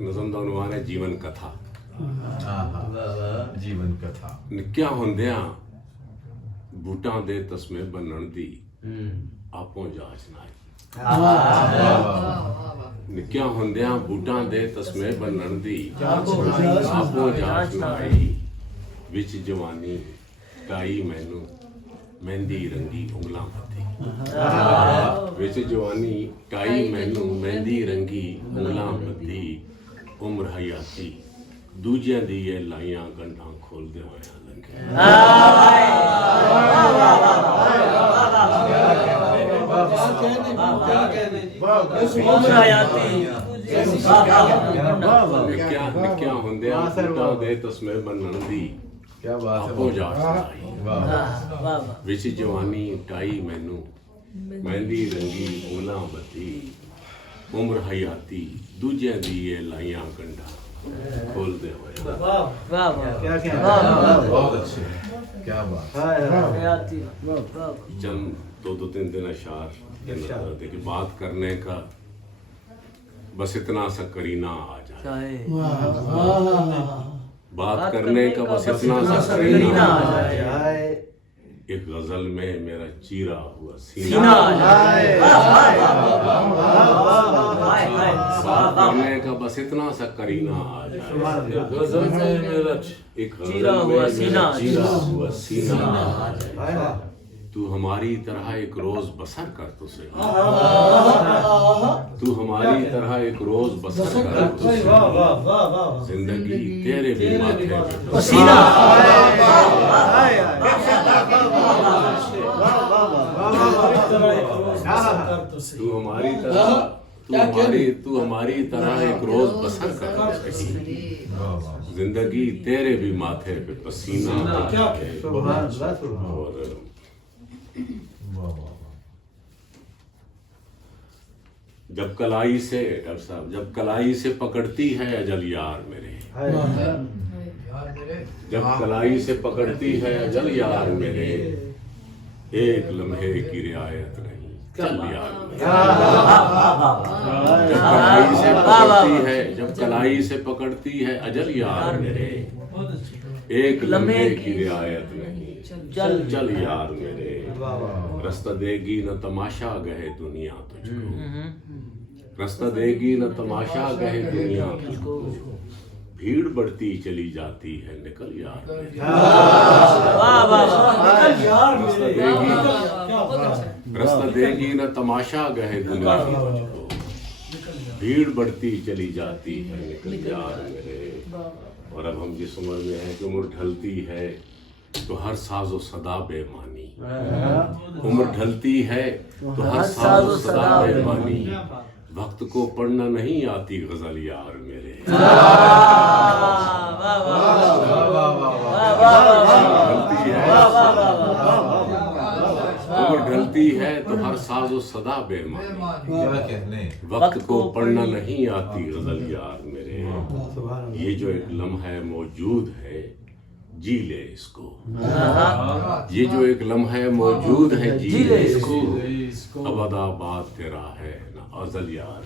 ਨਜ਼ਮ ਦਾ ਉਨਵਾਨ ਹੈ ਜੀਵਨ ਕਥਾ। ਜੀਵਨ ਕਥਾ। ਨਿੱਕਿਆ ਹੁੰਦਿਆਂ ਬੂਟਾਂ ਦੇ ਤਸਮੇ ਬੰਨਣ ਦੀ ਆਪੋ ਜਾਚ ਨਾ ਆਈ। ਨਿੱਕਿਆ ਹੁੰਦਿਆਂ ਬੂਟਾਂ ਦੇ ਤਸਮੇ ਬੰਨਣ ਦੀ ਆਪੋ ਜਾਚ ਨਾ ਆਈ। ਵਿੱਚ ਜਵਾਨੀ ਟਾਈ ਮੈਨੂੰ ਮਹਿੰਦੀ ਰੰਗੀ ਉਂਗਲਾਂ ਮੱਥੀ। ਵਿੱਚ ਜਵਾਨੀ ਟਾਈ ਮੈਨੂੰ ਮਹਿੰਦੀ ਰੰਗੀ ਉਂਗਲਾਂ ਮੱਥੀ। ਉਮਰ ਹਯਾਤੀ ਦੂਜਿਆਂ ਦੀ ਇਹ ਲਾਈਆਂ ਗੰਢਾਂ ਖੋਲਦੇ ਹੋਇਆ ਲੰਘੇ। ਨਿੱਕਿਆ ਹੁੰਦਿਆਂ ਬੂਟਾਂ ਦੇ ਤਸਮੇ ਬੰਨਣ ਦੀ ਆਪੋ ਜਾਚ ਨਾ ਆਈ। ਵਿੱਚ ਜਵਾਨੀ ਟਾਈ ਮੈਨੂੰ ਮਹਿੰਦੀ ਰੰਗੀ ਉਂਗਲਾਂ ਬੱਧੀ। ਉਮਰ ਹਯਾਤੀ ਦੂਜਿਆਂ ਦੀ ਇਹ ਲਾਈਆਂ ਗੰਢਾਂ کھولتے ہوئے بہت اچھے کیا بات چند دو تین دن اشعار کہ بات کرنے کا بس اتنا سا کرینہ آ جائے، بات کرنے کا بس اتنا سا کرینہ آ جائے، ایک غزل میں میرا چیرا ہوا سینہ آ جائے، بات کرنے کا بس اتنا سا کرینہ آ جائے، غزل میں میرا ایک چیرا ہوا سینہ آ جائے، تو ہماری طرح ایک روز بسر کر تو صحیح، تو ہماری طرح ایک روز بسر کر تو صحیح، زندگی تیرے بھی ماتھے پسینہ تو ہماری طرح ایک روز بسر کر تو صحیح، زندگی تیرے بھی ماتھے پہ پسینہ اور جب کلائی سے ڈاکٹر صاحب جب کلائی سے پکڑتی ہے اجل یار میرے، جب کلائی سے پکڑتی ہے اجل یار میرے، ایک لمحے کی رعایت نہیں چل یار میرے، جب کلائی سے پکڑتی ہے جب کلائی سے پکڑتی ہے اجل یار میرے، ایک لمحے کی رعایت نہیں چل یار میرے، رستہ دے گی نہ تماشا گہے دنیا تجھ کو، رستہ دے گی نہ تماشا گہے دنیا تجھ کو، بھیڑ بڑھتی چلی جاتی ہے نکل یار میرے، رستہ دے گی نہ تماشا گہے دنیا تجھ کو، بھیڑ بڑھتی چلی جاتی ہے نکل یار میرے، اور اب ہم جس عمر میں ہیں کہ عمر ڈھلتی ہے تو ہر ساز و صدا بے معنی، عمر ڈھلتی ہے تو ہر ساز و صدا بے معنی، وقت کو پڑھنا نہیں آتی غزل یار میرے، عمر ڈھلتی ہے تو ہر ساز و صدا بے معنی، وقت کو پڑھنا نہیں آتی غزل یار میرے، یہ جو ایک لمحہ موجود ہے جی لے اس کو، یہ جو ایک لمحہ موجود ہے جی لے اس کو، ابد آباد تیرا ہے نہ ازل یار